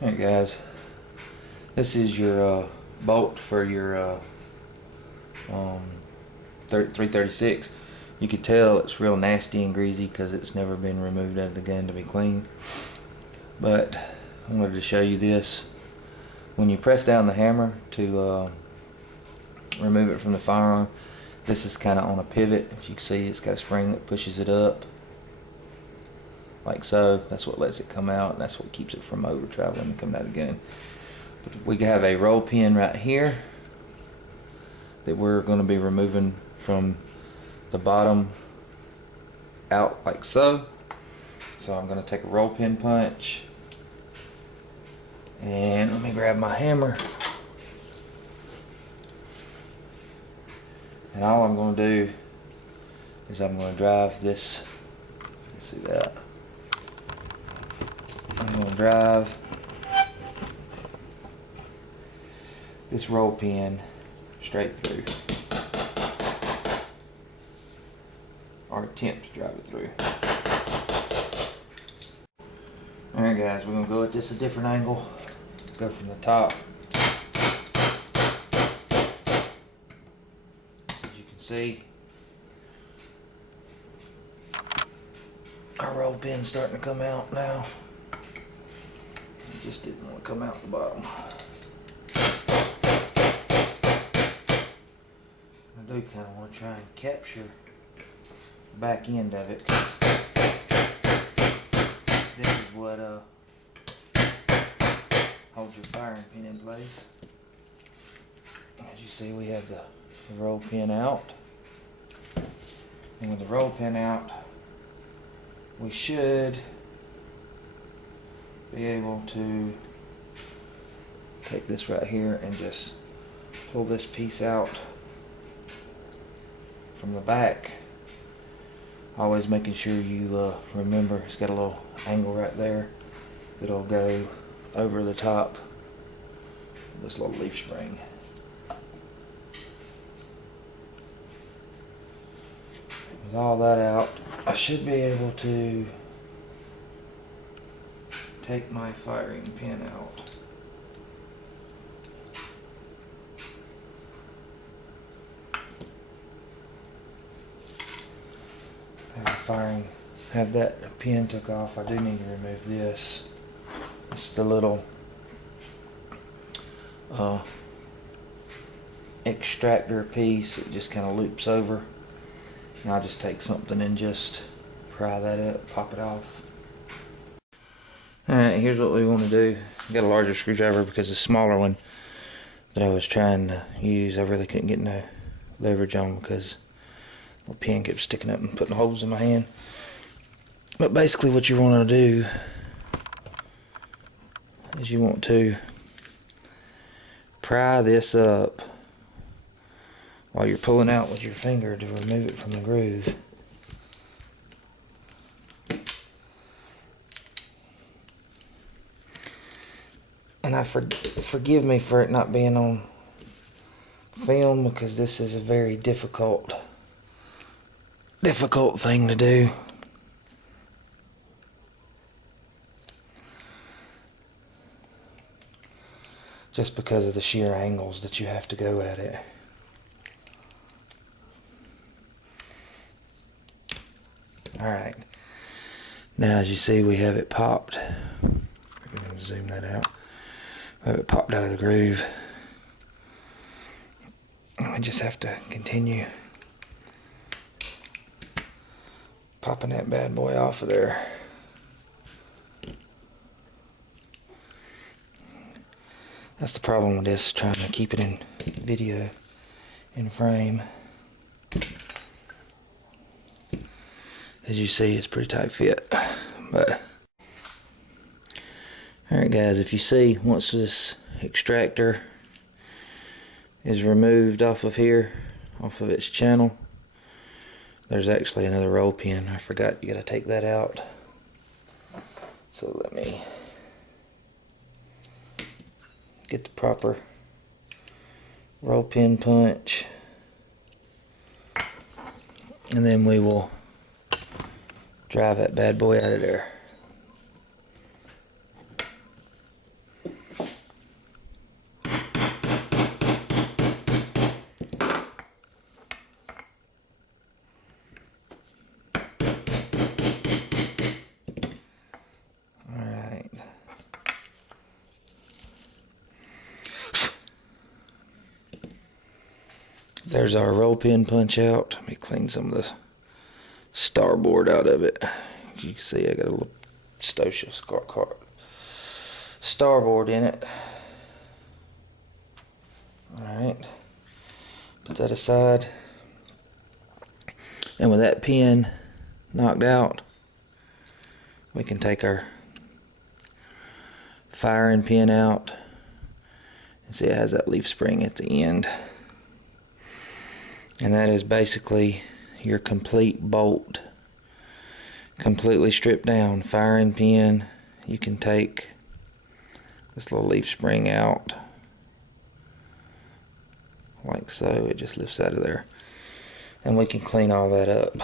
Alright guys, this is your bolt for your 336. You could tell it's real nasty and greasy because it's never been removed out of the gun to be cleaned. But I wanted to show you this. When you press down the hammer to remove it from the firearm, this is kind of on a pivot. If you can see, it's got a spring that pushes it up like so. That's what lets it come out, and that's what keeps it from over traveling and coming out of the gun. But we have a roll pin right here that we're going to be removing from the bottom out like so. So I'm going to take a roll pin punch, and let me grab my hammer, and all I'm going to do is I'm going to drive this, you see that, I'm going to drive this roll pin straight through, or attempt to drive it through. Alright guys, we're going to go at this a different angle. Go from the top. As you can see, our roll pin's starting to come out now. It just didn't want to come out the bottom. I do kind of want to try and capture the back end of it. This is what holds your firing pin in place. As you see, we have the roll pin out. And with the roll pin out, we should be able to take this right here and just pull this piece out from the back. Always making sure you remember it's got a little angle right there that'll go over the top of this little leaf spring. With all that out, I should be able to take my firing pin out. Have that pin took off. I do need to remove this. It's the little extractor piece. It just kind of loops over. And I'll just take something and just pry that up, pop it off. Alright, here's what we want to do. I got a larger screwdriver because the smaller one that I was trying to use, I really couldn't get no leverage on because the pin kept sticking up and putting holes in my hand. But basically what you want to do is you want to pry this up while you're pulling out with your finger to remove it from the groove. And forgive me for it not being on film, because this is a very difficult thing to do. Just because of the sheer angles that you have to go at it. Alright, now as you see, we have it popped. I'm going to zoom that out. We have it popped out of the groove. And we just have to continue popping that bad boy off of there. That's the problem with this, trying to keep it in video, in frame. As you see, it's pretty tight fit. But alright guys, if you see, once this extractor is removed off of here, off of its channel, there's actually another roll pin. I forgot you gotta take that out. So let me get the proper roll pin punch, and then we will drive that bad boy out of there. There's our roll pin punch out. Let me clean some of the starboard out of it. You can see I got a little stocia starboard in it. Alright, put that aside. And with that pin knocked out, we can take our firing pin out. And see, it has that leaf spring at the end. And that is basically your complete bolt. Completely stripped down. Firing pin. You can take this little leaf spring out. Like so. It just lifts out of there. And we can clean all that up.